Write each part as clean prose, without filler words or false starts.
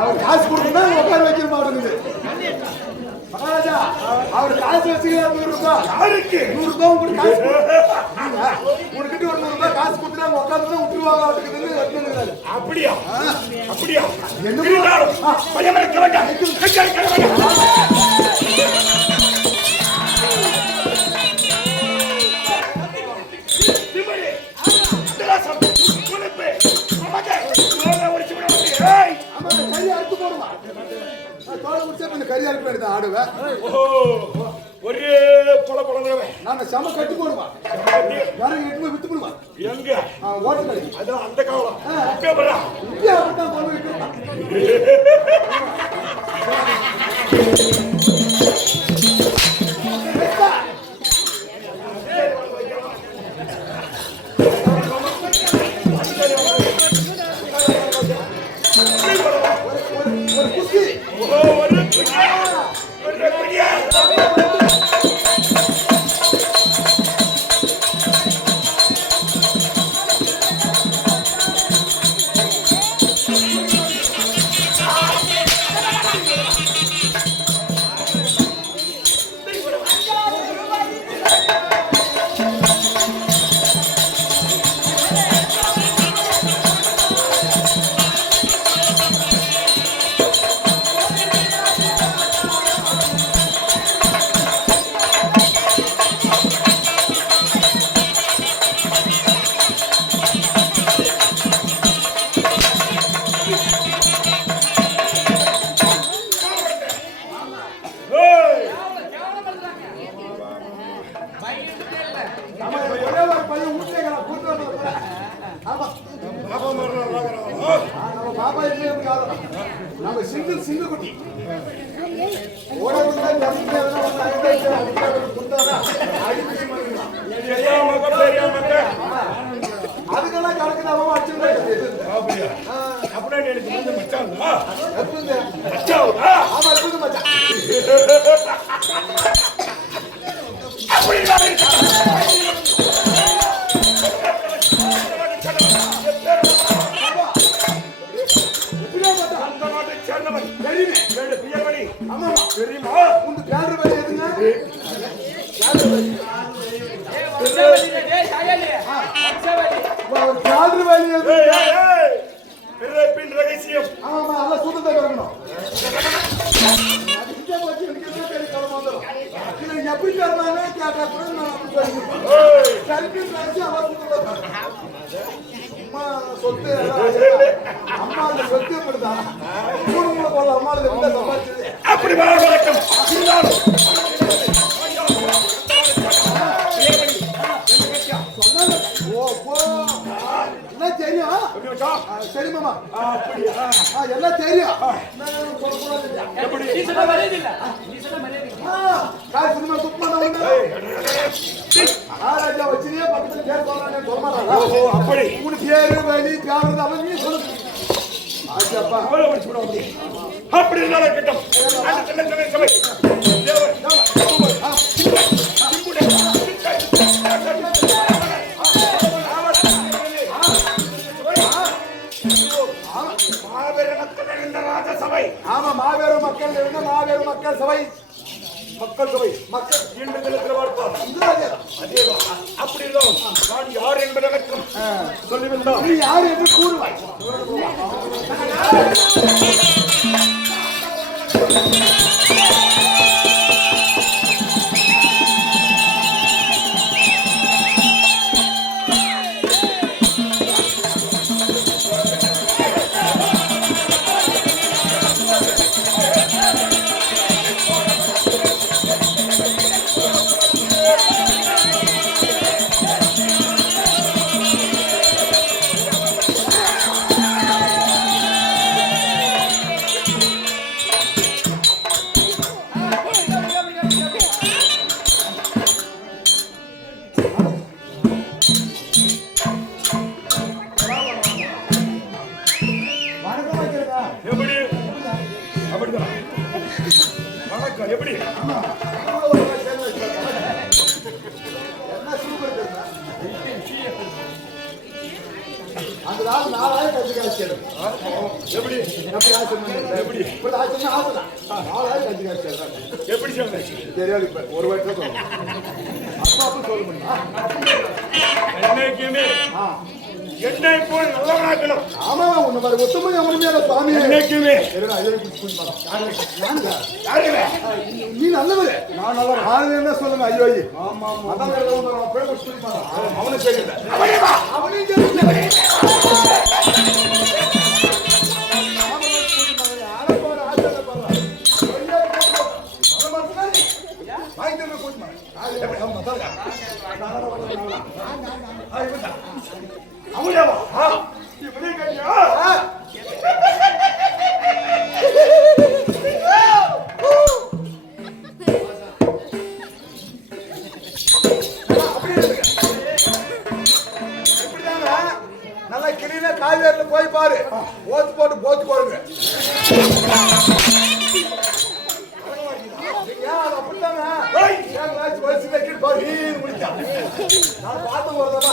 அவர் காசு கொடுத்தா உட்கார வைக்கிற மாட்டேங்குது. மகாராஜா அவர் காசு வச்சுக்கிறார் 100 ரூபாய். யாருக்கு 100 ரூபாய் உங்களுக்கு காசு உனக்கிட்ட ஒரு 100 ரூபாய் காசு கொடுத்தா உட்காந்து விட்டுருவாங்க அவருக்கு வச்சுக்கிறாரு. அப்படியா அப்படியா என்ன பையன் இருக்க வேண்டாம். ஆடுவேன் ஒரே பொல பொலங்குறவன் நான் சம கட்டி போடுவான் யாரும் எட்டு போய் வித்து போடுவான் எங்க ஓட்ட கடை அதான் அந்த காலம் இப்ப வரா இப்ப அப்படிதான் போய் அதுக்கெல்லாம் கணக்கு சொத்து அம்மா சொத்து அப்படிதான் அம்மா அப்படி என்ன தெரியும் சரி மாமா எல்லாம் தெரியும் சினிமா ராஜா வச்சிருக்கே பக்கத்துல பேர் சொல்றாங்க அப்படி உனக்கு பேரு வழி பேரு அவன் சொல்லு அப்படி இருக்கட்டும் ஆமா மாபெரும் மக்கள் இருந்த மாபெரும் மக்கள் சபை மக்கள் சபை மக்கள் என்று நிலத்தில் பார்ப்பார் அப்படி இருந்தாலும் நான் யார் என்பதை சொல்லிவிட்டோம் நீ யார் என்று கூறுவாய் எப்படி அந்த நாள் 4000 கஞ்சி காய்ச்சல் எப்படி எப்படி ஆச்சு எப்படி இப்ப ஆச்சு ஆகுதா 4000 கஞ்சி காய்ச்சல் எப்படி சொல்லுங்க தெரியாது இப்ப ஒரு வாட்டி தான் அப்பா அப்பா சொல்ல முடியுமா என்னைக்குமே என்னை போல் நல்லவனாக்கணும். ஆமா உன்னை மாதிரி ஒத்துமை உண்மையான சுவாமி என்னைக்குமே நீ நல்லவர் நான் நல்லவர் நான் என்ன சொல்லுங்க ஐயோ ஆமா அவனும் சரியில்லை அவனையும் சரியில்லை நல்லா கிளீனா காவேரியில போய் பாரு போத்து போட்டு போத்து போடுங்க நான் பார்த்து போறதா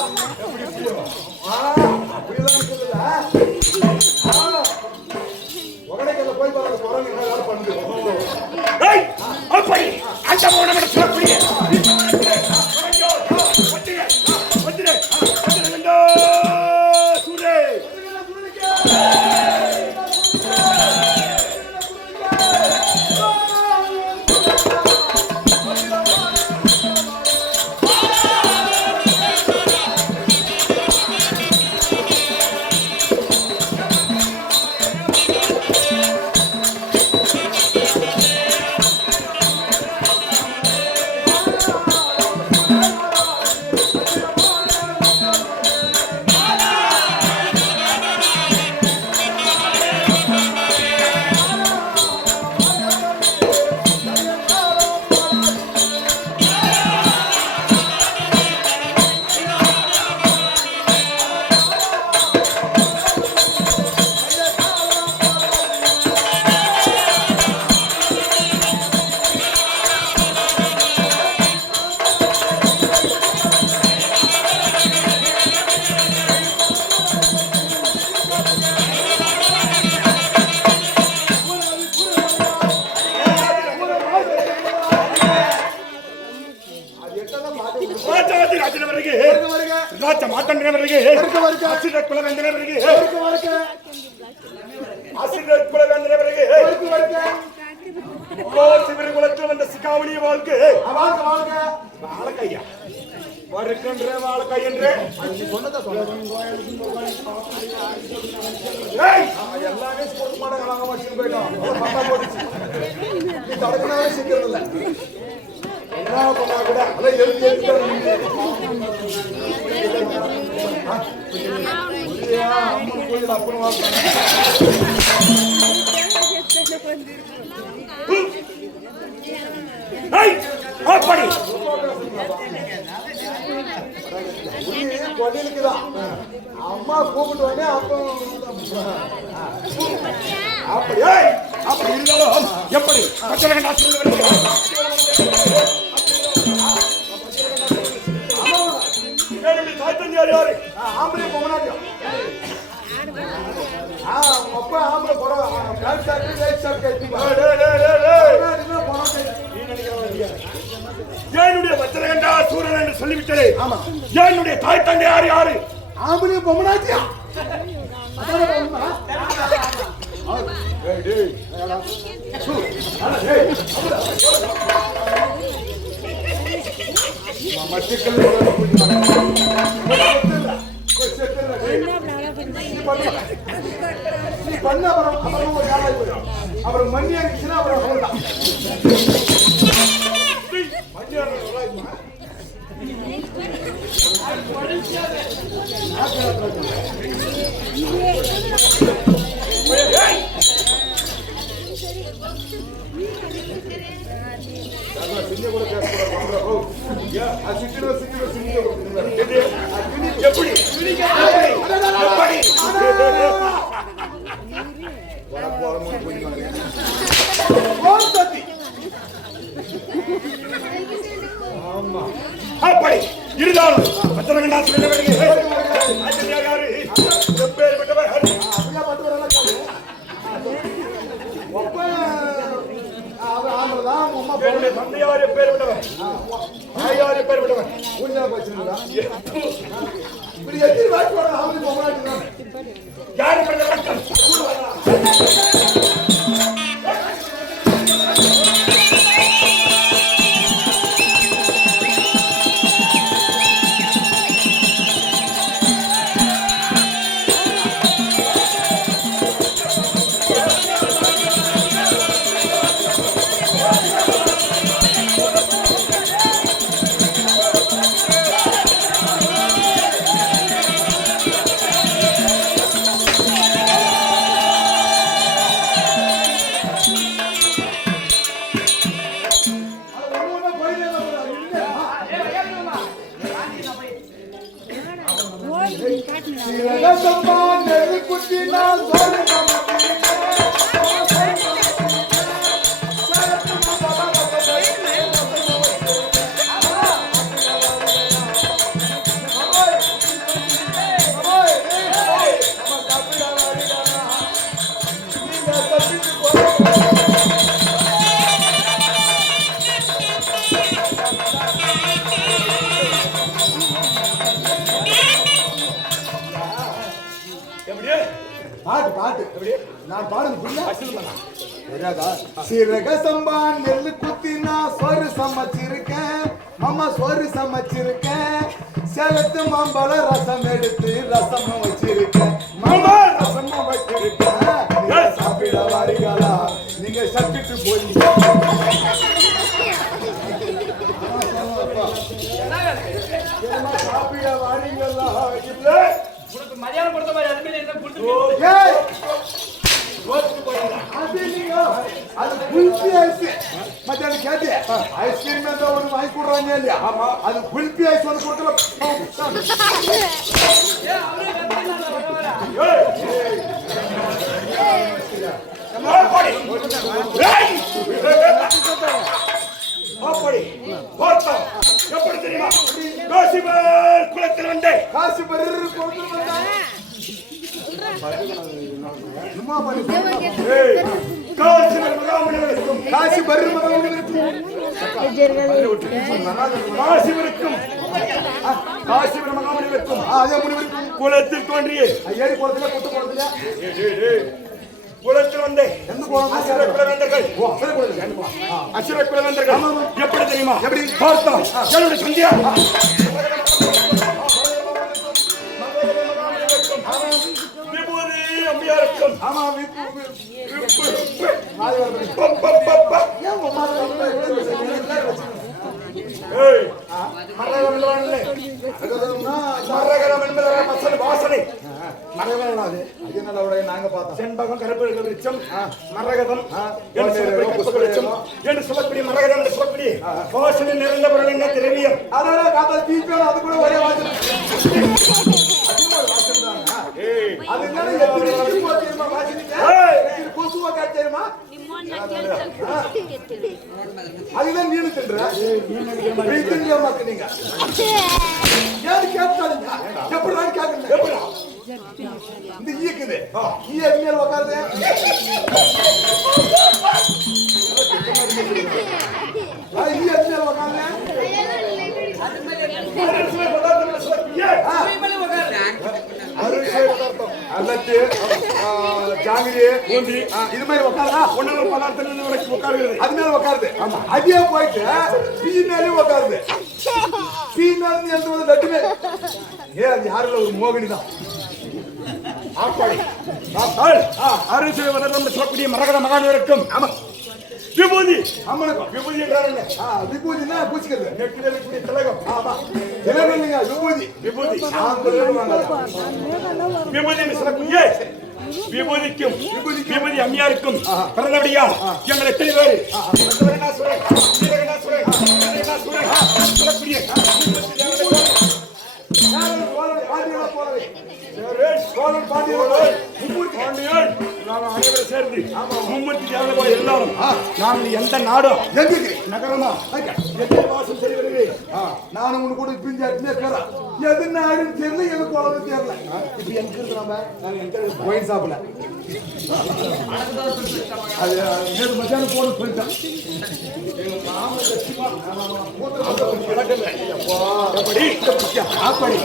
உகடைக்கல்ல போய் பாருங்க குரங்கு என்ன வேலை பண்ணுது எல்லாமே போட்டு மாட்டாங்க வச்சுட்டு போயிட்டோம் தடுக்கவே சீக்கிரம் இல்லை என்ன பண்ணா கூட அதான் எழுதி அம்மன் கோயில் அப்புறம் கொடிலுக்குதான் அம்மா கூப்பிட்டு வந்து அப்போ அப்படியே அப்படி இருந்தாலும் எப்படி யாரு ஆம்பளை பொம்மனாட்டியம் அப்பா ஆம்பளை படம் என்னுடைய வச்சனகண்டா சூரன் என்று சொல்லிவிட்டது. ஆமா, என்னுடைய தாய் தந்தை யாரு? யாரு? ஆம்பளை பொம்மனாட்டியா? அப்புறம் மண்ணி அடிச்சுன்னா அப்புறம் அவ்வளவுதான். அப்படி இருந்தாலும் பத்திரகண்டா தந்தையார் பேர் விட்டவர் தாயார் பேர் விட்டவர் யாரு நான் பாடுங்க சீரக சம்பா நெல்லு குத்தினா சோறு சமைச்சிருக்கேன் மாமா சோறு சமைச்சிருக்கேன் சேலத்து மாம்பழ ரசம் எடுத்து ரசம் வச்சிருக்கேன் மாமா ரசம் வச்சிருக்கேன் சாப்பிட வாரிகளா நீங்க சாப்பிட்டு போய் சாப்பிட வாரிகளா மரியாதை கொடுத்த மாதிரி அதுமே அது குல்பி ஐஸ் மத்தியானம் கேட்டு ஐஸ்கிரீம் ஒன்று வாங்கி கொடுறாங்க இல்லையா ஆமா அது குல்பி ஐஸ் ஒன்று கொடுக்கல எப்படி தெரியுமா காசிபர் குளத்தில் வந்தே காசிபர் குளத்தில் தோன்றிய குளத்தில் வந்தே அசுர குலவேந்தர்கள் எப்படி தெரியுமா எப்படி பார்த்தோம் என்னுடைய சந்தியா விபூதி அம்பியாருக்கும் மரகதம் என்பதற்கு வாசனை நாங்க பார்த்தோம் செண்பகம் கருப்பு விருட்சம் மரகதம் என்று சொல்லக்கூடிய மரகதம் என்று சொல்லக்கூடிய வாசனை நிறைந்த பொருள் என்ன திரவியம் அதனால காதல் தீபம் அது கூட ஒரே வாசனை அதுதான் நீனு தின்ற நீங்க யாரு கேட்டாங்க எப்படிதான் கேட்கல இந்த ஈக்குது ஈ எம்எல் உட்காருது ஈ எம்எல் உட்காருது அல்லத்து ஜாங்கிரி பூந்தி இது மாதிரி உட்காரா உணவு பதார்த்தங்கள் வரைக்கும் உட்காருகிறது. அது மேல உட்காருது. ஆமா அதே போயிட்டு பீ மேலேயும் உட்காருது. பீ மேல எழுந்து லட்டு மேல அது யாருல ஒரு மோகினி தான். ஆப்பாடி அருள் வளர்ந்து சொல்லக்கூடிய மரகத மகானவருக்கும் ஆமா விபூதி அம்மனுக்கும் விபூதி என்றால் என்ன? விபூதினா பூச்சிக்கிறது. நெற்றில இருக்கக்கூடிய திலகம். ஆமா திலகம் இல்லைங்க விபூதி. விபூதி விபூதி விபூதி என்று சொல்லக்கூடிய விபூதிக்கும் விபூதி அம்மையாருக்கும் பிறந்தபடியால் எங்கள் எத்தனை பேர் சொல்லக்கூடிய சேர்ந்து எல்லாரும் நாங்கள் எந்த நாடும் நகரமா வாசம் செய்வது நானும் உனக்கு கூட பிரிஞ்சாட்டுமே இருக்கிறேன். எது நாடுன்னு தெரியல எது குழந்தை தெரியல. இப்ப எங்க இருக்கிறோம் ஒயின் ஷாப்ல அது நேற்று மத்தியானம் போன சொல்லிட்டேன். அப்படி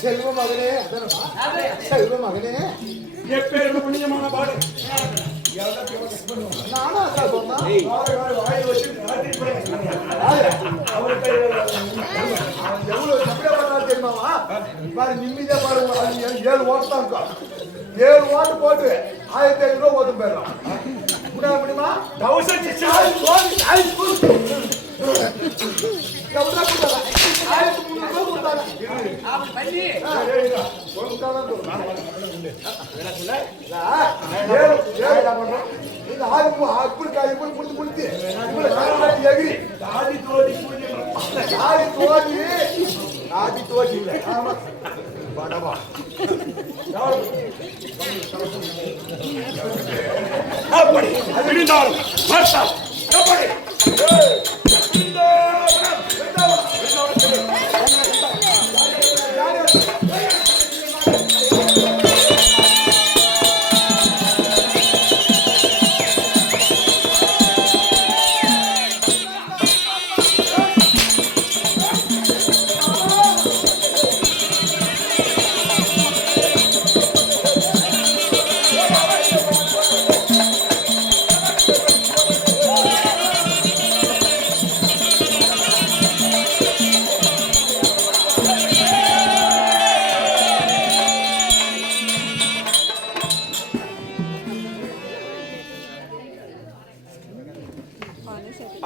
செல்வ மகனே செல்வ மகனே எப்பேரும் புண்ணியமான பாடு நானா சொன்னா எவ்வளவு தமிழா தெரியுமாவா பாரு நிம்மதியா பாருங்க. 7 ஓட்டு தான் இருக்கும். 7 ஓட்டு போட்டு 1500 ரூபாய் ஓட்டு போயிடலாம். முடியுமா? அப்படி விழுந்தாலும் அப்படி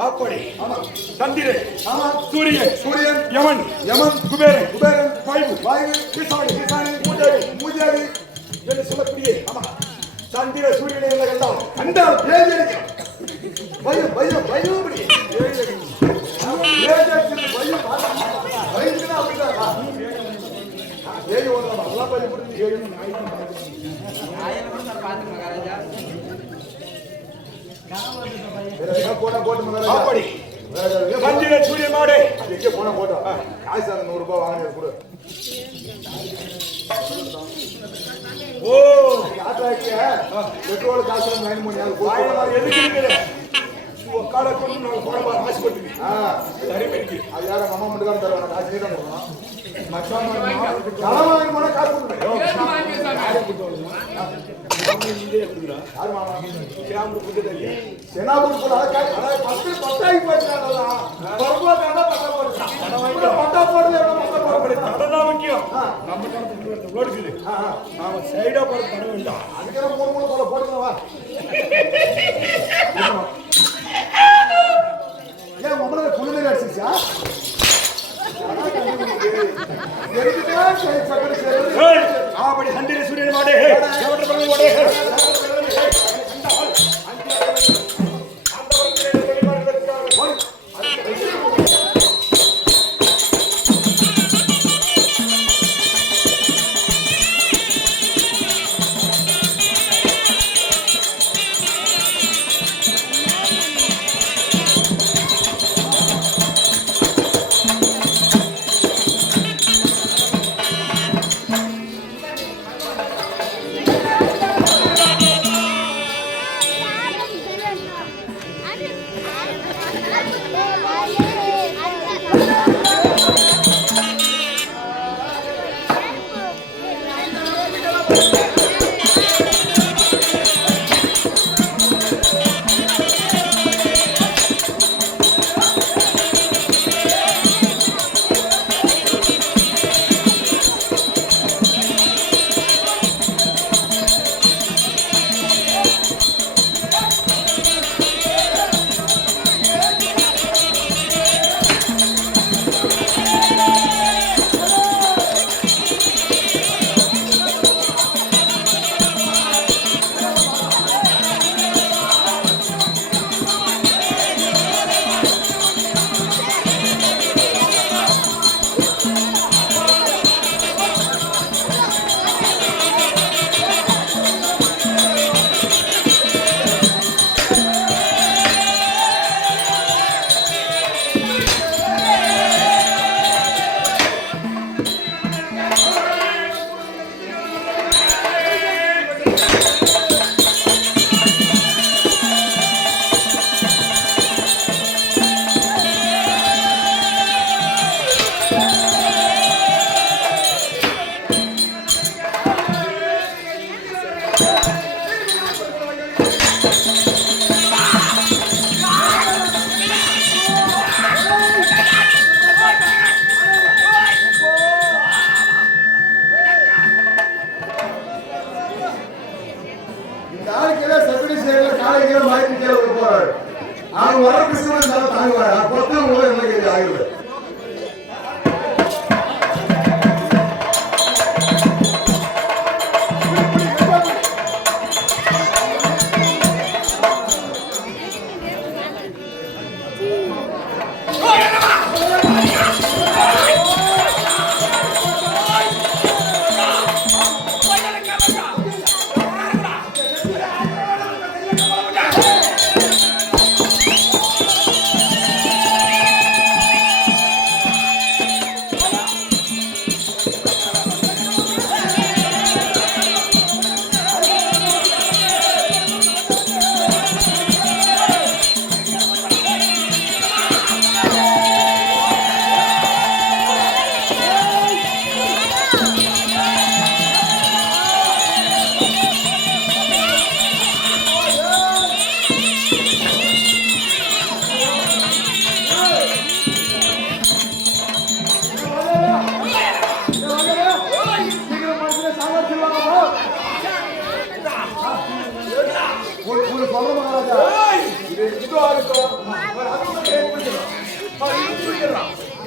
அப்படி சந்திரன் சூரியன் சூரியன் யமன் யமன் குபேரன் குபேரன் வாயு வாயு பிசாணி கிசானி மூஜாரி மூஜாரி என்று சொல்லக்கூடிய சந்திர சூரியனை கண்டால் கண்டால் பேஜ் அடிக்கும். பயம் பயம் பயம் பயம் பயந்துனா அப்படிதான் ஏழு ஒன்று நல்லா பயம் கொடுத்து 7 போட்டு அப்படி சந்திர சூரிய மாடு எங்கே போனா போட்டோம் காசு அந்த 100 ரூபாய் வாங்கினது கொடு. ஓ காசாக்கிய பெட்ரோல் காசு 9 மணி நேரம் எதுக்கு காலை கொண்டு நான் போட ஆசைப்பட்டு சரி பண்ணிக்கு அது யாரும் அம்மா மட்டும் தான் தருவாங்க. காசு நீ தான் கொடுக்கணும். மச்சான் கடன் வாங்கி போனா காசு கொடுக்கணும். யாரு மாமா கிராமத்து புது தெரியும் செனாபுரம் போல பத்து பத்தாக்கி போயிட்டாங்க. பட்டா போடுறது அப்படி தடதான் முக்கியம். நம்ம தடத்துக்கு ஓடுக்குது. நாம சைடா போற தட வேண்டாம். அதுக்கெல்லாம் மூணு மூணு போல போட்டுக்கலாம் வா. ஏன் உங்களை குளிர் அடிச்சிச்சா? அப்படி சண்டில சூரியன் மாடே ஓடே அவங்க வர கிறிஸ்துவன் தாங்குவாங்க அப்பதான் உங்களை என்ன ஆகிடுது.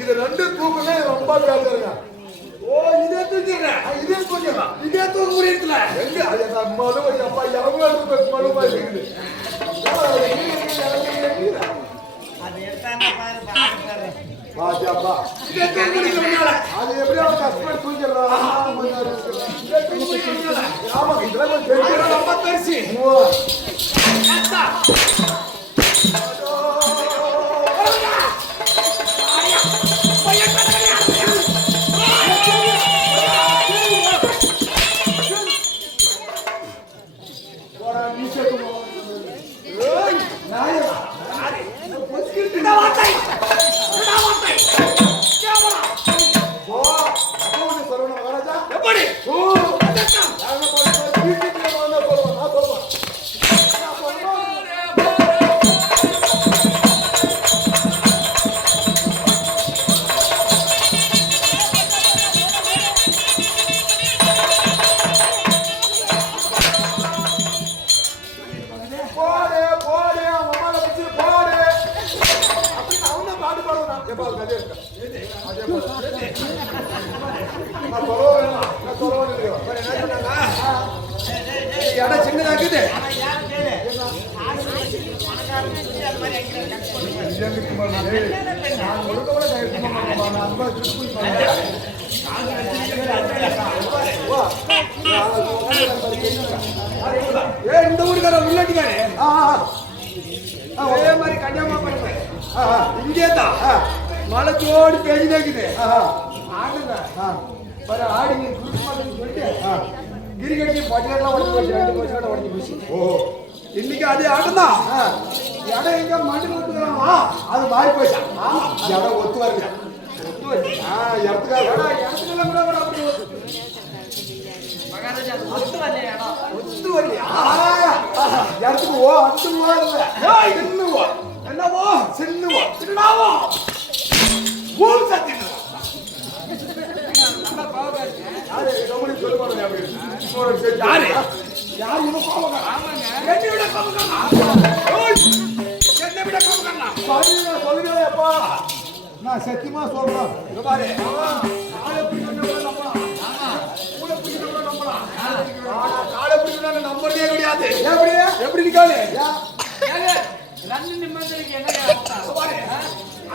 இது ரெண்டு தூக்குமே ரொம்ப பேசுறேங்க. ஓ இதே தூக்கிடுறேன், இதே தூக்கிடலாம். இதே தூக்க முடியல எங்க அது மழுவை அப்பா எவ்வளவு மழுவா இருக்குது. பாத்தியாப்பா இதே தூக்க முடியல. அது எப்படி அவன் கஷ்டப்பட்டு தூக்கிடலாம். ஆமா இதெல்லாம் தெரிஞ்சு ரொம்ப பெருசு. அப்படியே இருக்க. அதே போல. நான் சொல்லவே இல்லையோ. என்ன சொன்னாங்க? இடம் சின்னதாக்குது. நான் ஒழுங்கோட நான் அந்த மாதிரி திருப்பி பண்ணேன். இந்த ஊருக்கார முன்னாடிக்காரு ஒரே மாதிரி கன்னியாகுமரி இங்கே தான் மழை ஜோடி பெய்யுதாக்குது ஆடுங்க ஆடிங்க சொல்லிட்டு கிரிக்கெட்டு பட்டியலாம் உடஞ்சி போச்சு 2 வருஷம் உடஞ்சி போச்சு. இன்னைக்கு அதே ஆட்டம் தான். இடம் எங்க மண்ணில் ஒத்துக்கிறாங்களா அது மாறி போச்சா? இடம் ஒத்து வரல. ஒத்து வருது இடத்துக்காக இடத்துக்கெல்லாம் கூட அப்படி ஒத்து வரலையா? இடத்துக்கு ஓ அத்து இல்ல சின்னுவோ என்னவோ சின்னுவோ சின்னாவோ பூம் சத்தியம் யாரு யார் இவன் கோபக்காரன்? என்னை விட கோபக்காரனா? என்னை விட கோபக்காரனா? சொல்லுங்களே அப்பா. நான் சத்தியமா சொல்றேன். இங்க பாரு காலை பிடிக்கணும் நம்பலாம். கூட பிடிக்கணும் நம்பலாம். ஆனா காலை பிடிக்கணும் நம்பறதே கிடையாது. எப்படி நிக்காது? பாரு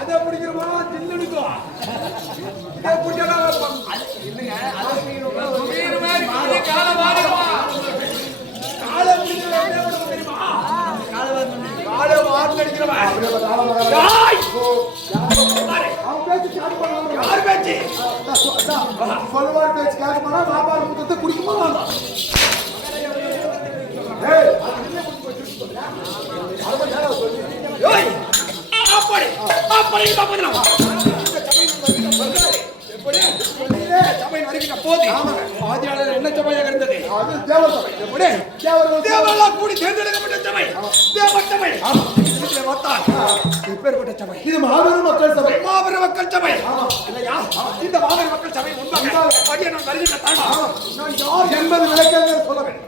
அதை பிடிக்கிறோமா தின்னு நிக்கும். இதை பிடிக்கலாம் இல்லைங்க காலை பிடிக்கிறவன் தெரியுமா? காலை வார்த்தை அடிக்கிறவன் அவன் பேச்சு கேட்க போறான். யார் பேச்சு? சொல்லுவார் பேச்சு கேட்க போனா வியாபார முத்தத்தை குடிக்க போறான். ஏய் ஏய் அப்படி அப்படி தப்பதுனா எப்படி சபை வருகிற போது ஆதியாளர் என்ன சபையாக இருந்தது? அது தேவர் சபை. எப்படி தேவரெல்லாம் கூடி தேர்ந்தெடுக்கப்பட்ட சபை தேவ சபை. இதுல வந்தால் எப்பேற்பட்ட சபை? இது மாபெரும் மக்கள் சபை. மாபெரும் மக்கள் சபை இல்லையா? இந்த மாபெரும் மக்கள் சபை முன்பாக அடியே நான் வருகின்ற தாண்டா நான் யார் என்பது விளக்கங்கள் சொல்ல வேண்டும்.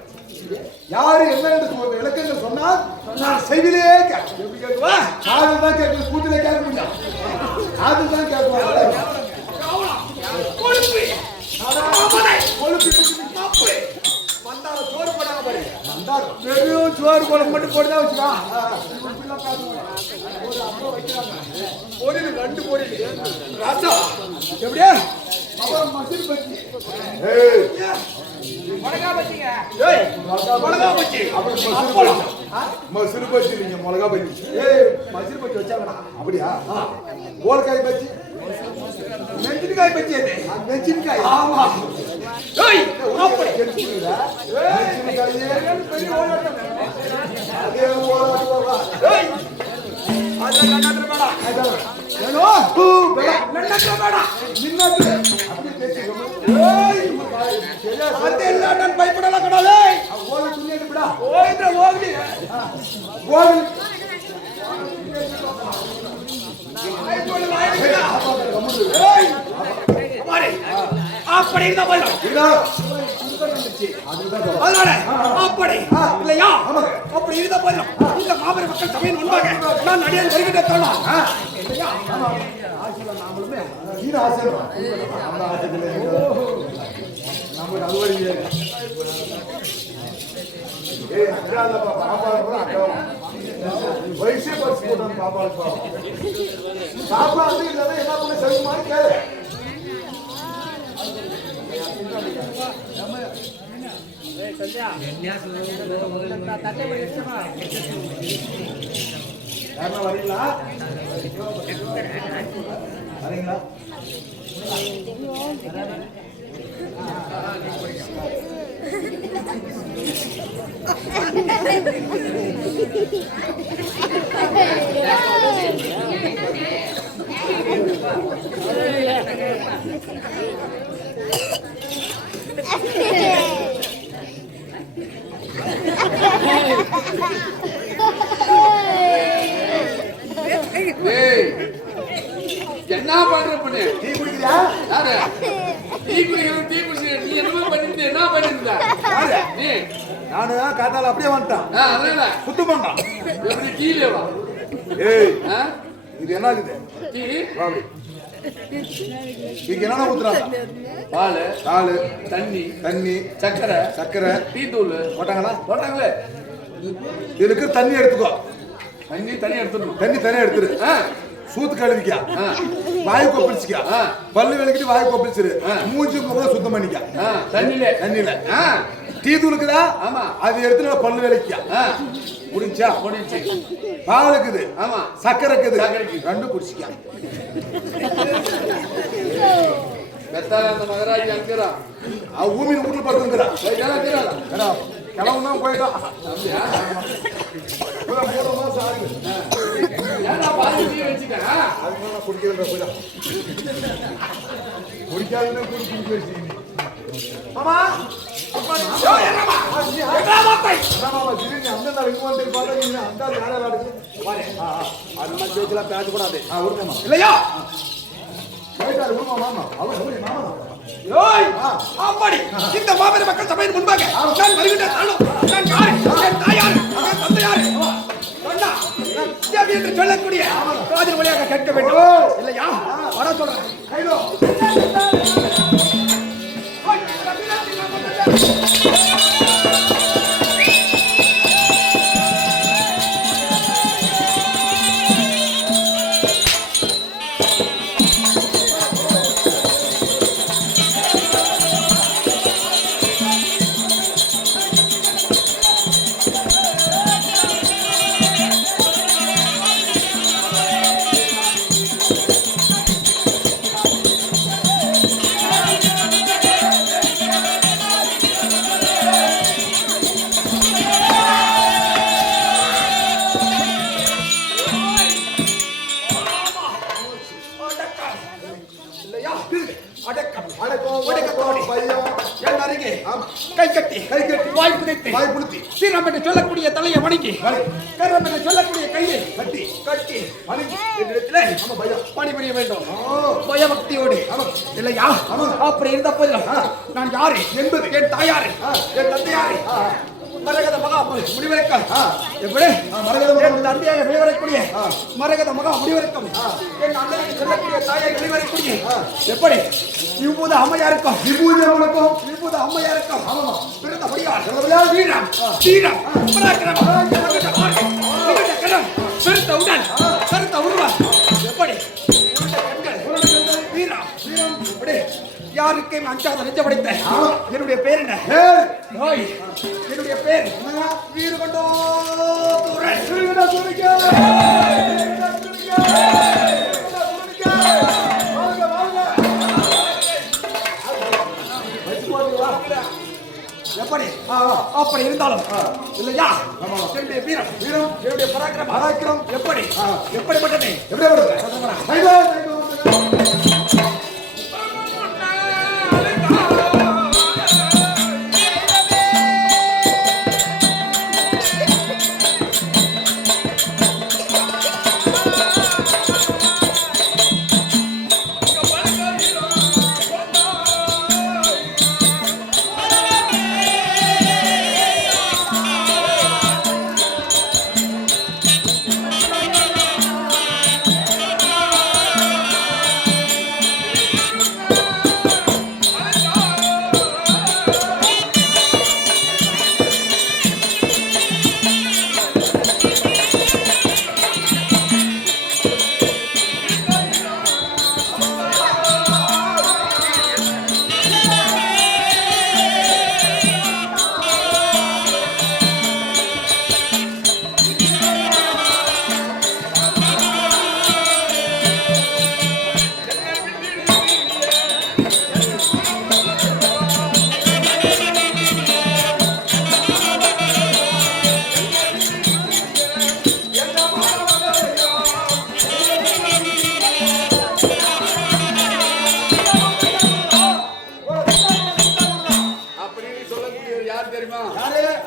யாரு என்ன என்று விளக்கங்கள் சொன்னால் நான் செய்திலே கேட்க. எப்படி கேட்குவா? அதுதான் கேட்க கூட்டிலே கேட்க முடியும். அதுதான் கேட்குவாங்க. கொழுப்பு கொழுப்பு மாப்பு வந்தால சோறு போடாம பாரு. வந்தாலும் வெறும் சோறு குழம்பு மட்டும் போட்டுதான் வச்சுக்கா. பொரியல் 2 பொரியல் ரசம் எப்படியா? அப்புறம் மசில் பச்சி. மிளகா பச்சிங்க. ஏய் மிளகா பச்சி. அப்புறம் அப்பளம். மசில் பச்சி நீங்க மிளகா பச்சி. ஏய் மசில் பச்சி வச்சாங்கடா. அப்படியா? ஓலக்காய் பச்சி. மெஞ்சினக்காய் பச்சி அது. மெச்சின்காய். ஆமா. ஏய் அப்படி எடுத்துக்கிறீங்களா? ஏய் மெச்சின்காயே பெரிய ஓலாட்டம். அதே ஓலாடி போவா. ஏய் அது நன்னத்துல மேடா. ஏனோ நன்னத்துல மேடா. நின்னது அப்படி பேசிக்கணும். ஏய் அதெல்லாம் நான் பயப்படல கடலே. ஓல துணியை விடா. ஓய்ன்ற ஓகி. ஓல் ஏய் பாரு அப்படி இருந்தா போயிடும். அதனால அப்படி இல்லையா? அப்படி இருந்தா போயிடும். இந்த மாபெரும் மக்கள் சபையின் முன்பாக நான் அடியான் வருகின்ற தருணம் இல்லையா? நாமளுமே இது ஆசீர்வாதம். நம்ம ஆசைகளே நம்ம அலுவலியே. ஏய் அக்கறாலப்பா பாப்பா அக்கா. வயசே பஸ் போறான் பாப்பா பாப்பா வந்து இல்லனா என்ன பண்ண சரிமா கேளு. யாரா வரீங்களா? வரீங்களா? என்ன பண்ற பண்ணு? டீ குடிக்கிறியா? யாரு? டீ குடிக்கிற டீ குடிக்கிற நீ என்ன பண்ணிட்டு என்ன பண்ணிருந்த? யாரு? நீ நானு காத்தால அப்படியே வந்துட்டேன். அதனால சுத்தம் பண்ணான். எப்படி கீழே வா? ஏய் ஆ? இது என்ன இது? டீ வாடி. இதுக்கு என்னென்ன ஊத்துறாங்க? பால், பால், தண்ணி, தண்ணி, சக்கரை, சக்கரை, டீ தூள் போட்டாங்களா? போட்டாங்களே. இதுக்கு தண்ணி எடுத்துக்கோ. தண்ணி எடுத்துடணும். தண்ணி தனியா எடுத்துரு. சூத்து கழுவிக்கா, வாயு கொப்பளிச்சுக்கா, பல்லு விளக்கிட்டு வாயு கொப்பளிச்சிரு, மூஞ்சி முகம் சுத்தம் பண்ணிக்கா. தண்ணியில டீ தூளுக்குதா? ஆமா. அது எடுத்து பல்லு விளக்கிக்கா. முடிஞ்சா? முடிஞ்சு. பால் இருக்குது. ஆமா. சக்கரை இருக்குது. சக்கரைக்கு ரெண்டு குடிச்சிக்கா. பெத்தால அந்த மகராஜி அங்கறா. அவ ஊமின் வீட்டுல படுத்துங்கறா. ஏடா கிளவுனா போயிட்டான். அப்படியா? 3 மாசம் ஆகுது. ஏடா பாதி டீ வெச்சிட்ட? அதுக்கு நான் குடிக்கிறேன் போயிடா. குடிக்காதே குடிச்சு வச்சிருக்கீங்க. மாமா யோ என்னமா? என்னமா மாத்தை? மாமா திடீர்னு அந்த நாள் இங்க வந்து பார்த்தா நீங்க அந்த யாரா நடக்குது? பாரு. அது மாதிரி பேச்சலாம் பேச கூடாது. விடுமா. இல்லையா? போயிட்டாரு விடுமா மாமா. அவர் மாமா. யோய் அம்மாடி இந்த மாபெரும் மக்கள் சபையின் முன்பாக நான் வருகின்றேன். நான் யார்? என் தாயார், என் தந்தையார், சொன்னா தேவி என்று சொல்லக்கூடிய காதில் வழியாக கேட்க வேண்டும். இல்லையா? வர சொல்றேன். கைலோ வாய் புடுத்தி சீரம் என்று சொல்லக்கூடிய தலையை வணங்கி கரம் என்று சொல்லக்கூடிய கையை கட்டி கட்டி பணிபுரிய வேண்டும். பயபக்தியோடு இல்லையா? அப்படி இருந்த போதிலும் நான் யாரு என்பது என் தாயாரு, என் தந்தையாரு மரகத மகா முடிவரைக்கம் எப்படி என் தந்தையாக வெளிவரக்கூடிய மரகத மகா முடிவரைக்கம் என் அண்ணனுக்கு சொல்லக்கூடிய தாயை வெளிவரக்கூடிய எப்படி இவ்வுத அம்மையாருக்கும் இவ்வுத அம்மையாருக்கும் பிறந்தபடியார் வீரம் தீரம் பெருத்த உடல் பெருத்த உருவம் எப்படி வீரம் எப்படி யாருக்கும் அஞ்சாத நெஞ்ச படைத்த என்னுடைய பேர் என்ன? என்னுடைய பேர் வீரகண்டோ எப்படி அப்படி இருந்தாலும் இல்லையா? என்னுடைய வீரம் என்னுடைய பராக்கிரம் எப்படி எப்படிப்பட்டது?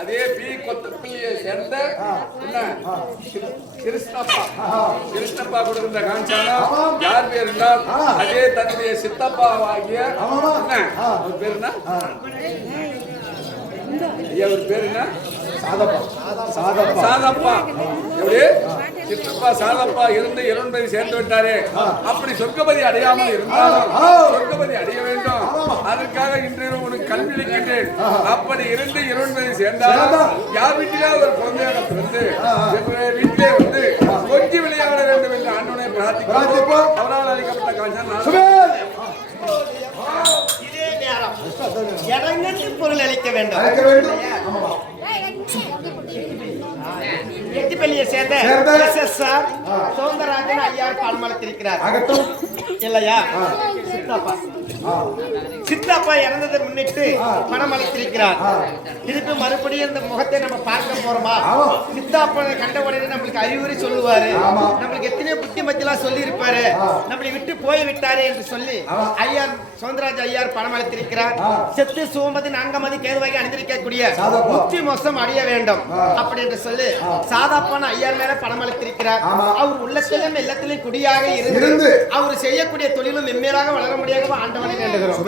அதே பி கொத்தப்பள்ளியை சேர்ந்த கிருஷ்ணப்பா கொடுக்கின்ற காஞ்சானா யார் பேர் என்றால் அதே தன்னுடைய சித்தப்பாவாகிய அவர் பேர் என்ன? ஐயா அவர் பேர் என்ன? சாதப்பா. எப்படி சித்தப்பா சாதப்பா இருந்து இரண்டை சேர்ந்து விட்டாரே, அப்படி சொர்க்கபதி அடையாமல் இருந்தாலும் சொர்க்கபதி அடைய வேண்டும். அதற்காக இன்று உனக்கு கல்வி அளிக்கின்றேன். அப்படி இருந்து இரண்டை சேர்ந்தாலும் யார் வீட்டிலே ஒரு குழந்தையாக பிறந்து வீட்டிலே வந்து கொஞ்சி விளையாட வேண்டும் என்று ஆண்டவனை பிரார்த்திப்போம். அவரால் அளிக்கப்பட்ட காஞ்சன் இதே நேரம் இடங்கட்டு பொருள் அளிக்க வேண்டும். எட்டிப்பள்ளியை சேர்ந்த SSR சௌந்தரராஜன் ஐயார் பால்மலத்திருக்கிறார் இல்லையா? சித்தப்பா இறந்ததை முன்னிட்டு பணம் அளித்திருக்கிறார். திருப்பி மறுபடியும் இந்த முகத்தை நம்ம பார்க்க போறோமா? சித்தாப்பா கண்ட உடனே நம்மளுக்கு அறிவுரை சொல்லுவாரு. நம்மளுக்கு எத்தனையோ புத்தி மத்தியெல்லாம் சொல்லி இருப்பாரு. நம்மளை விட்டு போய் விட்டாரே என்று சொல்லி ஐயார் சௌந்தரராஜ ஐயார் பணம் அளித்திருக்கிறார். செத்து சுமதி நான்கமதி கேதுவாகி அணிந்திருக்கக்கூடிய புத்தி மோசம் அடைய வேண்டும் அப்படி என்று சொல்லி சாதாப்பான ஐயார் மேல பணம் அளித்திருக்கிறார். அவர் உள்ளத்திலும் இல்லத்திலும் குடியாக இருந்து அவர் செய்யக்கூடிய தொழிலும் மென்மேலாக வளர முடியாத ஆண்டவனை வேண்டுகிறோம்.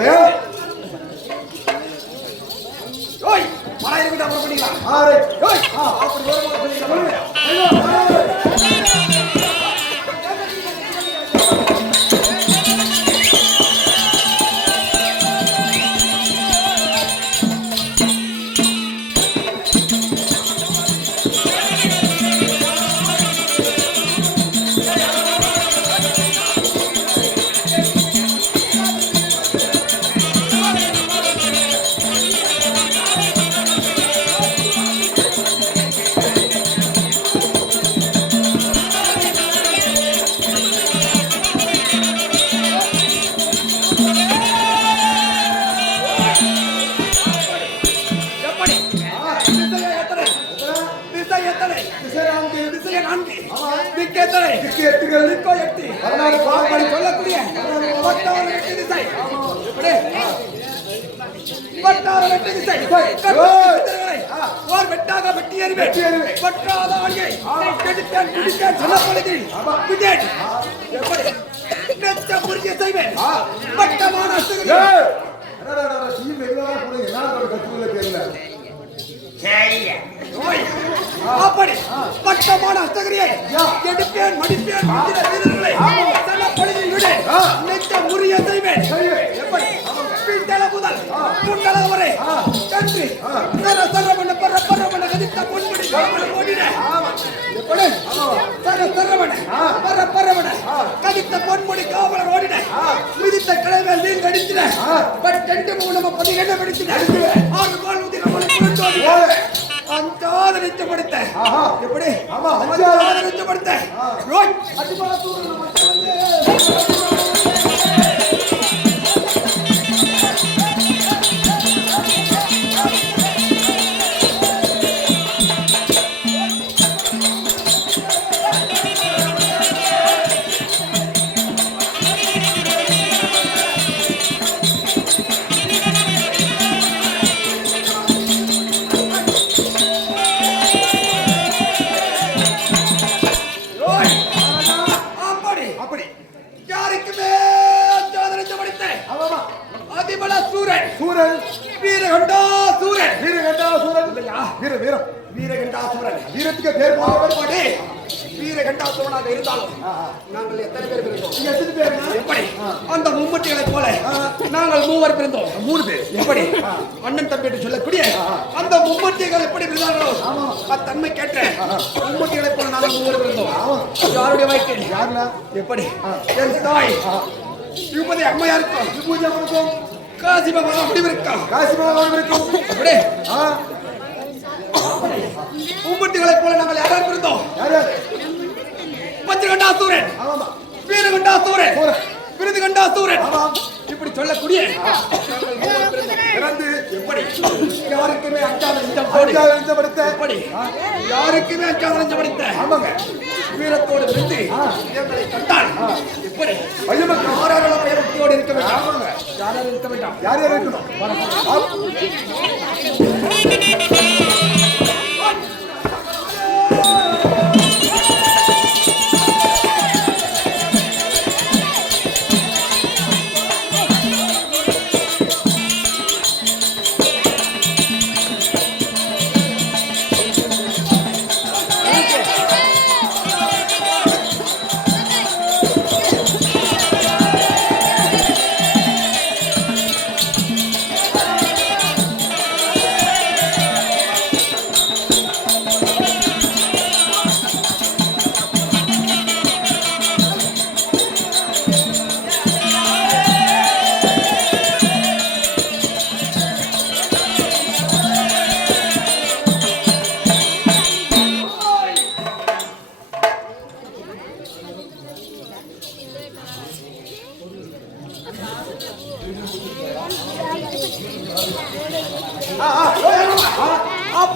அப்படி பட்டமான அஸ்தகிரியை எடுப்பேன் மடிப்பேன் வீரர்களை சலப்பொழுதில் விடு நெஞ்ச முறிய செய்வேன். எப்படி பிண்டல முதல் புண்டல வரை கன்றி சர சர பண்ண பர பர பண்ண கதித்த பொன்முடி ஓடின. எப்படி சர சர பண்ண பர பர பண்ண கதித்த பொன்முடி காவலர் ஓடின. மிதித்த கிளைகள் நீங்க அடித்தின. பட் கண்டு மூலமா பதிகெண்ண பிடித்தின. ஆறு கோல் ஊதி நம்மளை புரண்டோடி அஞ்சாத நிச்சப்படுத்த. எப்படி அஞ்சாத நிச்சப்படுத்த வீரத்துக்கு பேர் போனே வீரகண்டாசுரனாக இருந்தாலும் நாங்கள் எத்தனை பேர் பிறந்தோம்? எத்தனை பேர்? எப்படி அந்த மும்மட்டிகளை போல நாங்கள் மூவர் பிறந்தோம். 3 பேர். எப்படி அண்ணன் தம்பி என்று சொல்லக்கூடிய அந்த மும்மட்டிகள் எப்படி பிறந்தார்களோ அத்தன்மை கேட்ட மும்மட்டிகளை போல நாங்கள் மூவர் பிறந்தோம். யாருடைய வயிற்றில்? யாருல? எப்படி என் தாய் திருப்பதி அம்மையாருக்கும் விபூதி அம்மனுக்கும் காசிபாபா முடிவிருக்கா? காசிபாபா முடிவிருக்கும். எப்படி மும்மட்டிகளை போல நாங்கள் யாரும் இருந்தோம். பத்திரகண்டாசூரன், வீரகண்டாசூரன், விருதுகண்டாசூரன் இப்படி சொல்லக்கூடிய எப்படி யாருக்குமே அஞ்சாத நெஞ்சப்படுத்த எப்படி யாருக்குமே அஞ்சாத நெஞ்சப்படுத்த ஆமாங்க வீரத்தோடு இருந்து எங்களை கண்டால் எப்படி யாராலும் பயபக்தியோடு இருக்க வேண்டாம். ஆமாங்க யாராலும் இருக்க வேண்டாம். யார் யார் இருக்கணும்?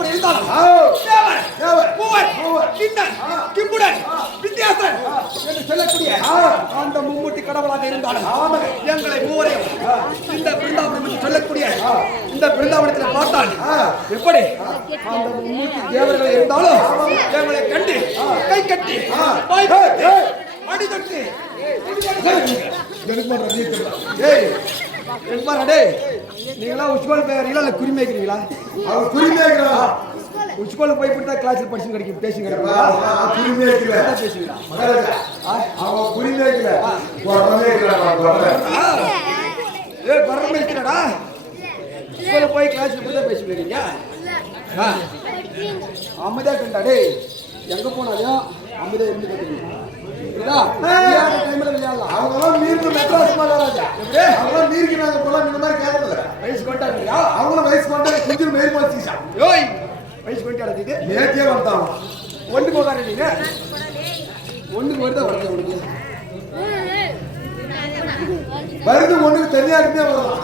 இருந்தாலும் ஆ. தேவர், தேவர், மூவர், மூவர், கிண்ணன், கிம்புடன், வித்தியாசன் என்று சொல்லக்கூடிய அந்த மும்மூர்த்தி கடவுளாக இருந்தாலும் எங்களை மூவரையும் இந்த பிருந்தாவனம் என்று சொல்லக்கூடிய இந்த பிருந்தாவனத்தில் பார்த்தால் எப்படி அந்த மும்மூர்த்தி தேவர்கள் இருந்தாலும் எங்களை கண்டு கை கட்டி வாய் கட்டி, அடி தட்டி நீங்களா உஸ்கோல் பேரீங்களா இல்ல குறி மேய்க்கிறீங்களா? அவர் குறிமேக்கிறா உஸ்கோல போய் போட்டு கிளாஸ்ல படிச்சு கிடைக்கும் பேசுங்க கிடைக்குமா? குறிமேக்கல பேசுவீங்களா? மகாராஜா அவன் குறிமேக்கல குறமேக்கல குரல் மேய்க்கிறடா. உஸ்கோல போய் கிளாஸ்ல போய் தான் பேசுவீங்க. அமைதியா கண்டா டேய், எங்க போனாலும் அமைதியா இருந்து கட்டுவீங்க. அவங்களாம் மீறின மெட்ராஸ் மகாராஜா எப்படி? அவங்களாம் மீறிக்கிறாங்க போல இந்த மாதிரி கேட்கல வயசு கொண்டாடுறியா? அவங்களும் வயசு கொண்டாங்க குஞ்சு மேல் போச்சுச்சா ஓய் வயசு கொண்டாடுறதுக்கு நேற்றே வந்தான் ஒன்று போகாரு நீங்க ஒண்ணுக்கு வருதா வருது உனக்கு வருது ஒண்ணுக்கு தனியா இருந்தே வரலாம்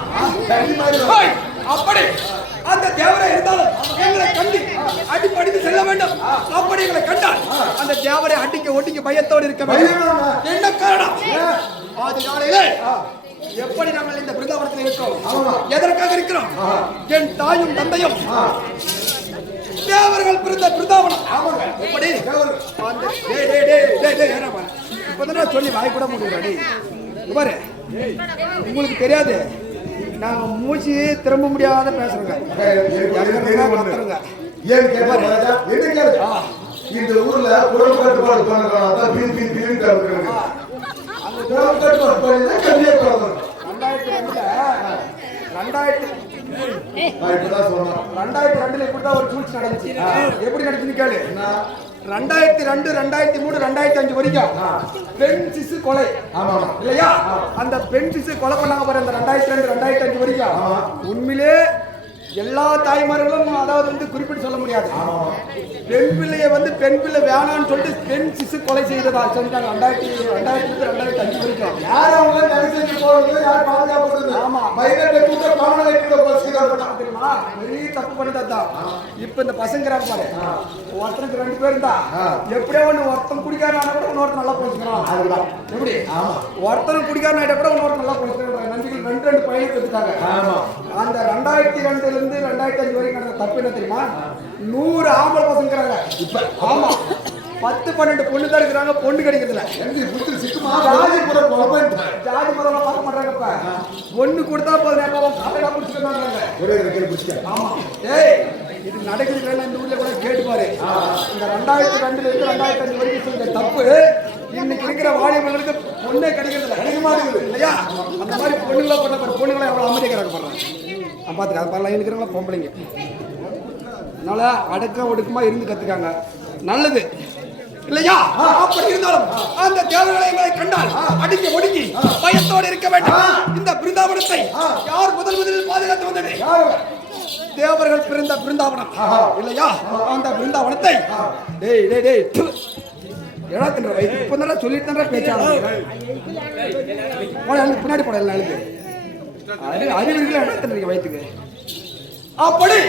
தனி மாதிரி வரும். ஓய், அப்படி அந்த தேவரை இருந்தாலும் எங்களை கண்டு அடிப்படித்து செல்ல வேண்டும். அப்படி எங்களை கண்டால் அந்த தேவரை அடிக்க ஒட்டிக்க பயத்தோடு இருக்க வேண்டும். பயமா? என்ன காரணம்? அதிகாலையிலே எப்படி நாங்கள் இந்த பிருந்தாவனத்தில் இருக்கிறோம்? ஆமா. எதற்காக இருக்கிறோம்? என் தாயும் தந்தையும் தேவர்கள் பிறந்த பிருந்தாவனம். எப்படி அந்த டேய் டேய் டேய் டேய் டேய் ஏறாம இப்பதான் சொல்லி வாய் கூட முடியல. டேய் இங்க பாரு, உங்களுக்கு தெரியாது நாங்க மூச்சு திரும்ப முடியாத பேசுறோங்க. ஏன் கேட்க மகாராஜா என்ன கேளுங்க இந்த ஊர்ல குரல் கட்டுப்பாடு பண்ணலாம் பீன் பீன் பீன் கேட்கறாங்க அந்த குரல் கட்டுப்பாடு பண்ணா கண்டிப்பா போறாங்க 2002 இப்படிதான் ஒரு சூழ்ச்சி நடந்துச்சு. எப்படி நடந்துச்சுன்னு கேளு. 2002, 2003, 2005 வரைக்கும் பெண் சிசு கொலை இல்லையா? அந்த பெண் சிசு கொலை பண்ணாங்க பாரு. அந்த 2002, 2005 வரைக்கும் உண்மையிலே எல்லா தாய்மார்களும் அதாவது வந்து குறிப்பிட்டு சொல்ல முடியாது. பெண் பிள்ளையை வந்து பெண் பிள்ளை வேணான்னு சொல்லிட்டு பெண் சிசு கொலை செய்ததா செஞ்சாங்க 2005 வரைக்கும். யார் அவங்க நடிச்சு போறது யார் பாதுகாப்பு ஆமா. மைனர் கட்டுற பாவனை கட்டுற போஸ்டிங்க தெரியுமா? பெரிய தப்பு பண்ணதான். இப்ப இந்த பசங்க பாரு, ஒருத்தனுக்கு 2 பேர் தான் எப்படியோ ஒண்ணு ஒருத்தன் குடிக்காரன் கூட இன்னொருத்தன் நல்லா போச்சுக்கிறான். அதுதான் எப்படி ஒருத்தன் குடிக்காரன் ஆயிட்ட கூட இன்னொருத்தன் நல்லா போச்சுக்கிறான். நன்றிகள் 2 பையனுக்கு எடுத்துட்டாங்க. அந்த 2002 இருந்து 2005 வரைக்கும் நடந்த தப்பு என்ன தெரியுமா? 100 ஆம்பளை பசங்க இருக்கிறாங்க. இப்ப ஆமா 10-12 பொண்ணு தான் இருக்கிறாங்க. பொண்ணு கிடைக்கிறதுல ஜாதி மதம் பார்க்க மாட்டாங்க. இப்ப பொண்ணு கொடுத்தா போதும் குடிச்சுக்கிறாங்க. ஆமா ஏய் இது நடக்குது. இந்த ஊர்ல கூட கேட்டு பாரு. இந்த 2002 இருந்து 2005 வரைக்கும் செஞ்ச தப்பு இன்னைக்கு இருக்கிற வாலிபர்களுக்கு பொண்ணே கிடைக்கிறது அதிகமா இருக்குது இல்லையா? அந்த மாதிரி பொண்ணுங்களா பண்ண பொண்ணுங்களா எவ்வளவு அமைதிக்கிறாங்க பாருங்க. பார்த்துக்க அது பரவாயில்ல இருக்கிறவங்களா பொம்பளைங்க. அதனால அடக்க ஒடுக்கமா இருந்து கத்துக்காங்க. நல்லது இல்லையா? அப்படி இருந்தாலும் அந்த தேவர்களை எங்களை கண்டால் அடிக்க ஒடுங்கி பயத்தோடு இருக்க வேண்டும். இந்த பிருந்தாவனத்தை யார் முதலில் பாதுகாத்து வந்தது? தேவர்கள் பிறந்த பிருந்தாவனம் இல்லையா? அந்த பிருந்தாவனத்தை டேய் டேய் டேய் எடாத்தின் வயது இப்ப தான் சொல்லிட்டு தான் பேச்சாளர் பின்னாடி போட எல்லாம் எழுது அறிவுகளை எடாத்தின் வயிற்றுக்கு. அப்படி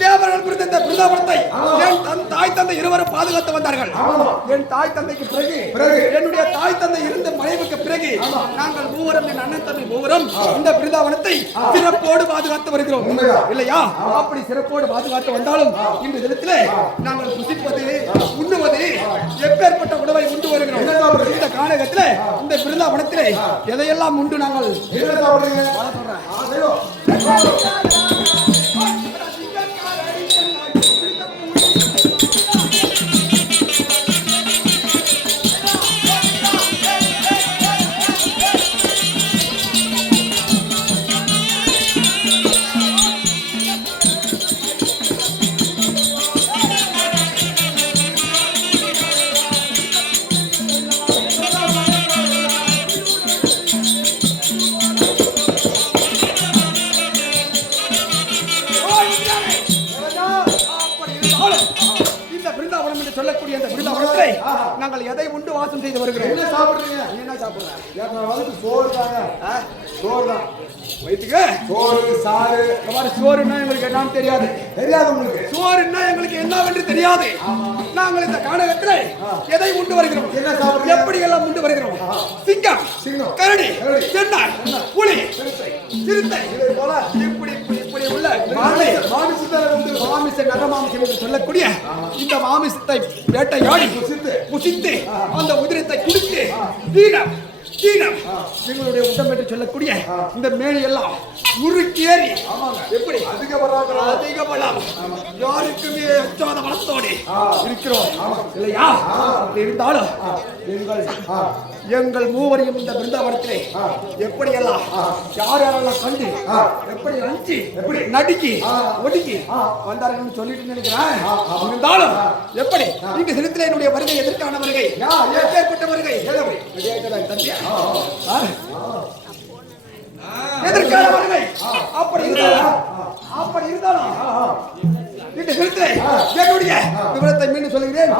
தேவர்கள் பிறந்த இந்த பிருந்தாவனத்தை என் தாய் தந்தை இருவரும் பாதுகாத்து வந்தார்கள். என் தாய் தந்தைக்கு பிறகு என்னுடைய தாய் தந்தை இருந்த மனைவிக்கு பிறகு நாங்கள் மூவரும் என் அண்ணன் தம்பி மூவரும் இந்த பிருந்தாவனத்தை சிறப்போடு பாதுகாத்து வருகிறோம் இல்லையா? அப்படி சிறப்போடு பாதுகாத்து வந்தாலும் இந்த தினத்திலே நாங்கள் புசிப்பது உண்ணுவது எப்பேற்பட்ட உணவை உண்டு வருகிறோம். இந்த காலகட்டத்திலே இந்த பிருந்தாவனத்திலே எதையெல்லாம் உண்டு நாங்கள் என்று சொல்லக்கூடிய அந்த விருந்தாவனத்தை நாங்கள் எதை உண்டு வாசம் செய்து வருகிறோம். என்ன சாப்பிடுறீங்க? நீ என்ன சாப்பிடுற? நான் வந்து சோறு தாங்க. சோறு தான். வயிற்றுக்கு சோறு சாறு. இந்த மாதிரி சோறுன்னா எங்களுக்கு என்னன்னு தெரியாது. தெரியாது உங்களுக்கு? சோறுன்னா எங்களுக்கு என்னவென்று தெரியாது. நாங்கள் இந்த கானகத்தில் எதை உண்டு வருகிறோம்? என்ன சாப்பிடுறீங்க? எப்படி எல்லாம் உண்டு வருகிறோம்? சிங்கம், சிங்கம், கரடி, கரடி, சென்னாய், புலி, சிறுத்தை, இதை போல இப்படி உள்ள மாமிசத்தை உண்டு. மாமிச நரமாமிசம் என்று சொல்லக்கூடிய இந்த மாமிசத்தை வேட்டையாடி புசித்து அந்த உதிரத்தை குடித்து தீனம் எங்களுடைய உடம்பு என்று சொல்லக்கூடிய இந்த மேனி எல்லாம் உருக்கேறி எப்படி அதிக பலம் யாருக்குமே உச்சாத பலத்தோடு இருக்கிறோம் இல்லையா? அப்படி இருந்தாலும் எங்கள் மூவரையும் இந்த பிருந்தாவனத்திலே எப்படியெல்லாம் யாரெல்லாம் கண்டு எப்படி அஞ்சு எப்படி நடுக்கி ஒடுக்கி வந்தார்கள் சொல்லிட்டு நினைக்கிறேன். இருந்தாலும் எப்படி இங்கு சிறுத்திலே என்னுடைய வருகை எதற்கான வருகை? ஏற்பட்ட வருகை தம்பியா எதற்கான வருகை? அப்படி இருந்தாலும் இந்த சிறுத்திலே என்னுடைய விவரத்தை மீண்டும் சொல்லுகிறேன்.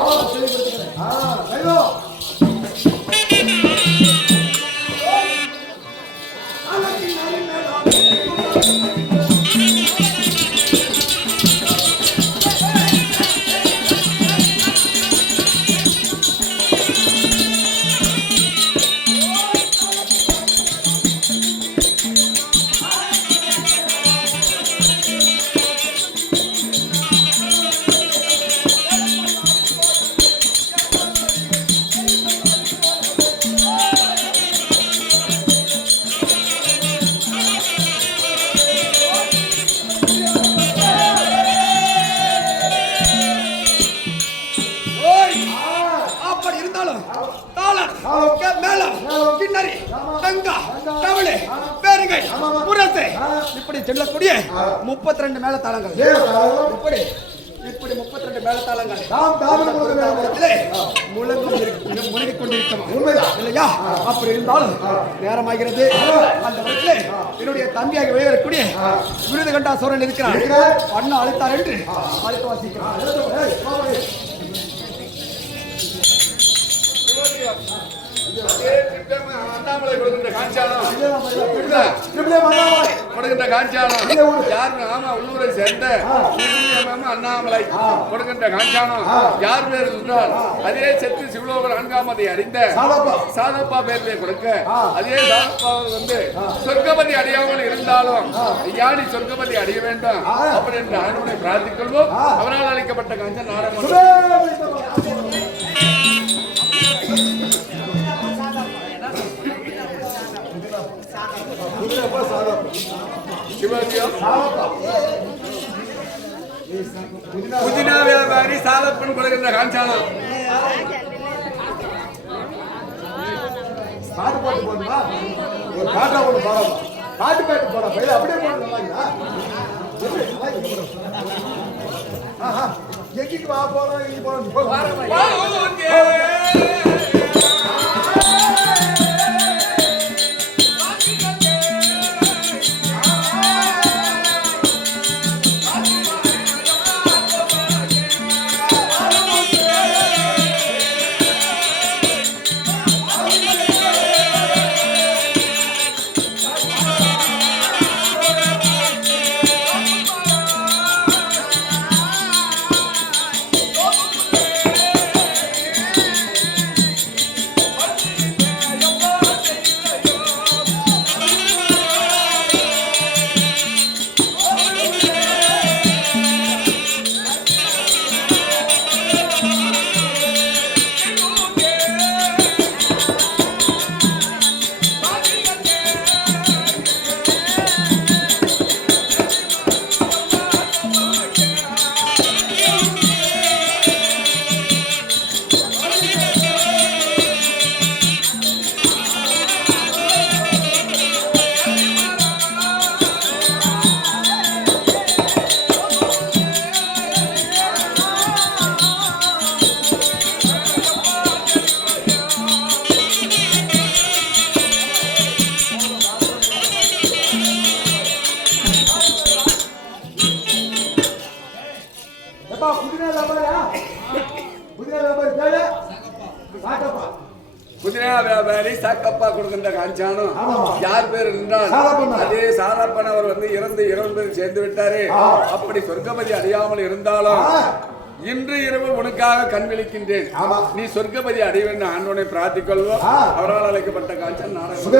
இப்படி செல்லக்கூடிய 32 மேளதாளங்கள் இப்படி 32 மேளதாளங்கள் முழங்கிக் கொண்டிருக்கிறோம் இல்லையா? அப்படி இருந்தாலும் நேரமாகிறது. அந்த இடத்துல என்னுடைய தம்பியாக வெளிவரக்கூடிய விருது கண்டா சோரன் இருக்கிறார். அண்ணா அழைத்தார் என்று அழைத்து வாசிக்கிறார். அண்ணாமலை கொடுக்கின்ற காஞ்சாலம் யாரு? ஆமா, உள்ளூரை சேர்ந்த அண்ணாமலை கொடுக்கின்ற காஞ்சாலம் யார் பேர் என்றால் அதே செத்து சிவலோகர் 4ஆம் அறிந்த சாதப்பா பேர்ல கொடுக்க அதே சாதப்பா வந்து சொர்க்கபதி அடையாமல் இருந்தாலும் யானி சொர்க்கபதி அடைய வேண்டாம் அப்படி என்று ஆண்டவனை பிரார்த்திக்கொள்வோம். அவரால் அளிக்கப்பட்ட காஞ்சன் நாடகம் புதினா வியாபாரி சாலப்பன் கொடுக்கின்ற காஞ்சாலம் பாட்டு போடுமா? ஒரு பாட்டா ஒன்று பாடலாம். பாட்டு போட பயில அப்படியே போடுறா. எங்கிட்டு வா போறோம் இங்க போறோம். குதிரை வியாபாரி பேரு சாக்கப்பா. குதிரை வியாபாரி சாக்கப்பா கொடுக்கின்ற காஞ்சானும் ஆமாமா. யார் பேர் என்றால் சாலப்பன். அதே சாலப்பன் அவர் வந்து இறந்து 20 பேர் சேர்ந்து விட்டாரு. அப்படி சொர்க்கபதி அடையாமல் இருந்தாலும் இன்று இரவு உனக்காக கண் விழிக்கின்றேன். ஆமா. நீ சொர்க்கபதி அடைவேன் ஆண்டவனை பிரார்த்திக்கொள்வோம். அவரால் அழைக்கப்பட்ட காஞ்சன் நாடகம்.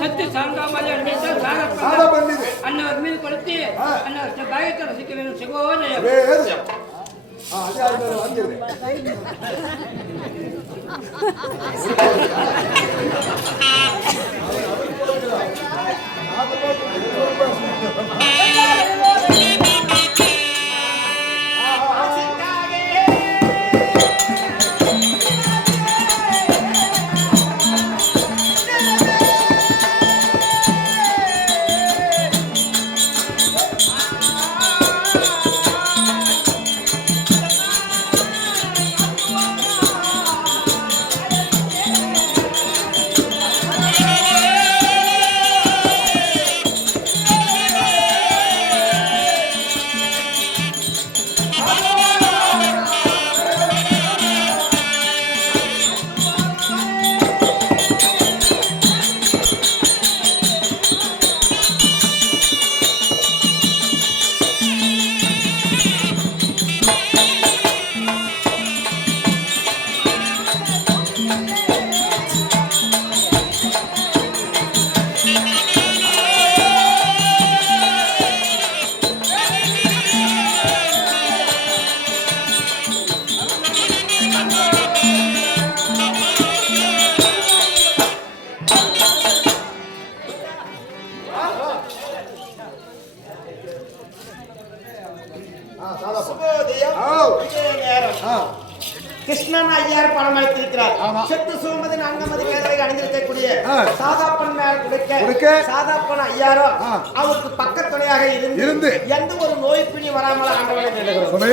சத்து சாங்காமல் அண்ணவர் மீது கொளுத்தி அண்ணவர் பாயத்தை ரசிக்க வேண்டும். சிவோதயம் கிருஷ்ணன் ஐயார் பணம் அளித்திருக்கிறார். செத்து சோமதி அங்கமதி மேலே அணிந்திருக்கக்கூடிய சாதாப்பன் மேல் கொடுக்க சாதாப்பன் ஐயாரோ அவருக்கு பக்கத்துணையாக இருந்து எந்த ஒரு நோய் பிணி வராமல் ஆண்டவனை வேண்டுகிறோம்.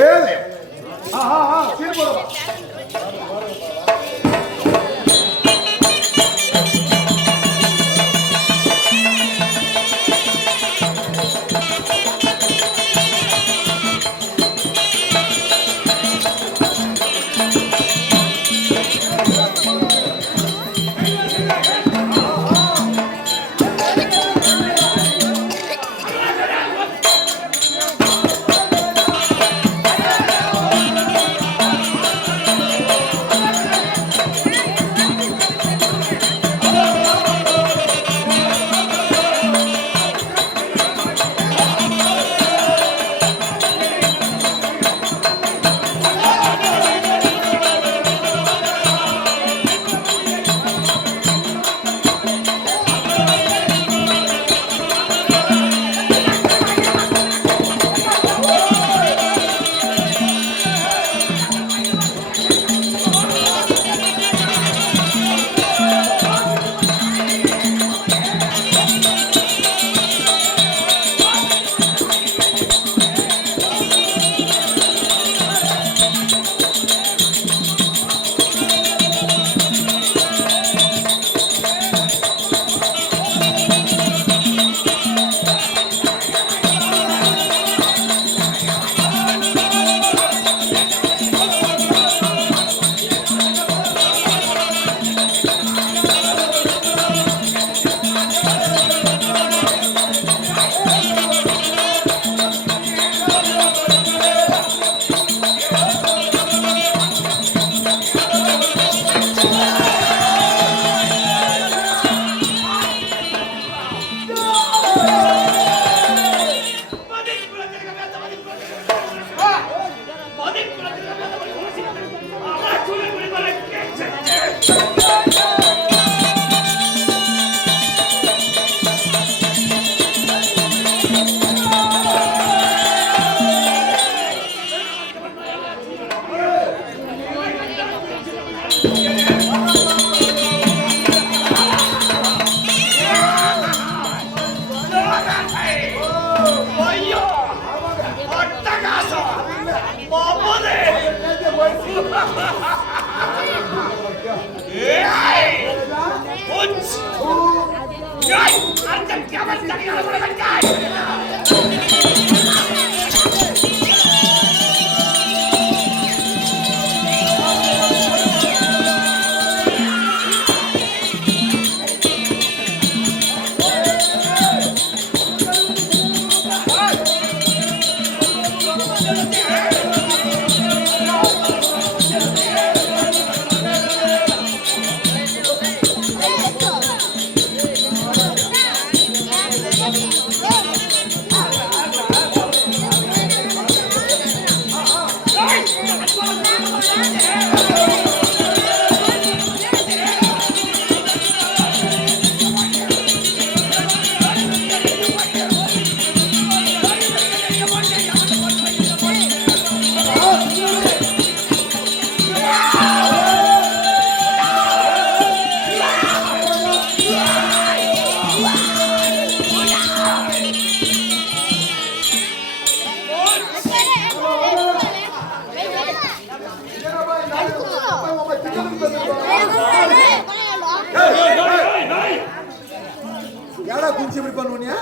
ஏடா குஞ்சு இப்படி பண்ணுவனியா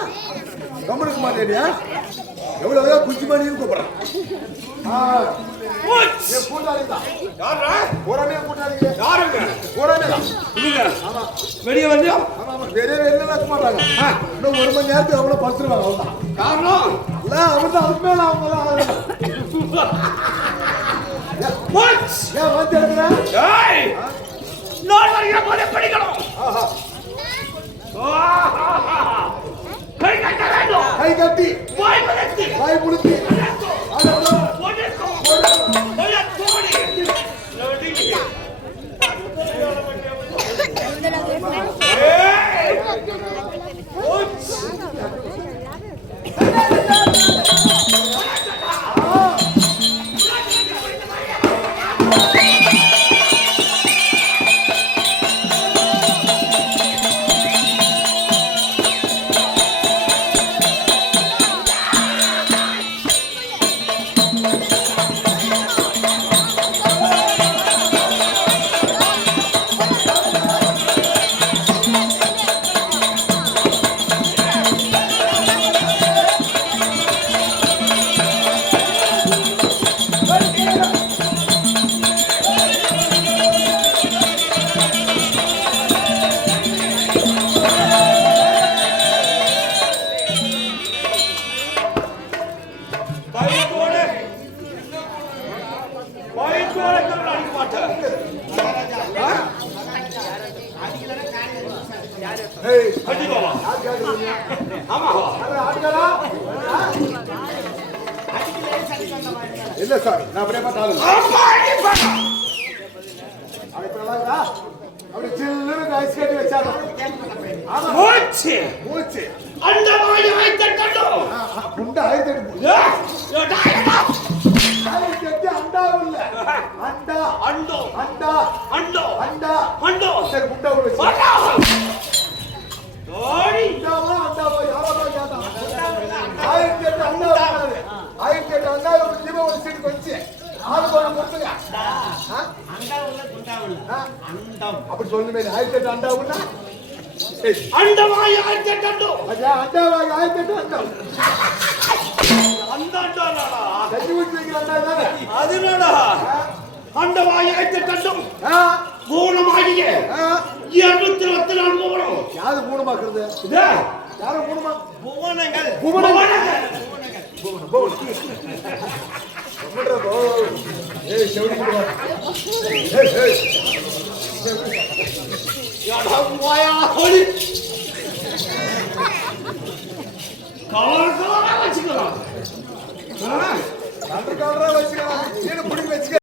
கம்மனுக்கு மாட்டேடியா எவ்வளவு குஞ்சு பண்ணின்னு கூப்பிடுறான் வெளியே வந்து மாட்டாங்க இன்னும் 1 மணி நேரத்துக்கு அவ்வளவு படுத்துருவாங்க அவ்வளவுதான் காரணம் இல்ல அவன் அதுக்கு மேல அவங்க ஏன் வந்து எடுக்கிறேன் நான் வருகிற போதே படிக்கணும் கை கட்ட வேண்டும் கை கட்டி வாய் பதத்தி வாய் புளுத்தி இல்ல சார் நான் அப்படியே பார்த்தாலும் அப்படி சில்லுன்னு ஐஸ் கட்டி வச்சாங்க மூச்சு மூச்சு அந்த மாதிரி வைத்தட்டோ குண்டா ஆயிரத்தி அண்டா இல்ல அண்டா அண்டோ அண்டா அண்டோ அண்டா அண்டோ சரி குண்டா வச்சு ஓடி அண்டாவா அண்டாவா யாரோ கேட்டா 1008 அண்டா 1008 அண்டா ஒரு ஜீவ ஒரு சீட் வச்சு ஆளு போன கொடுத்துங்க அண்டா உள்ள குண்டா உள்ள அண்டம் அப்படி சொல்லுமே 1008 அண்டா உள்ள அண்டமாய் 1008 அண்டோ ஐயா அண்டாவா 1008 அண்டா அந்த அண்டாடா கட்டி வச்சிருக்கிற அண்டா தானே அதுனடா அண்டமாய் 1008 அண்டோ பூர்ணமாகிய 224 மூவனம் யாரு மூணமாக்குறது இதே யாரு மூணமா புவனங்கள் பூவனங்கள் ஏய் செவடி ஏய் ஏய் யாரா வாயா ஹோலி கலர் கலரா வச்சுக்கலாம் அந்த காலரா வச்சுக்கலாம் நீ புடி வச்சுக்க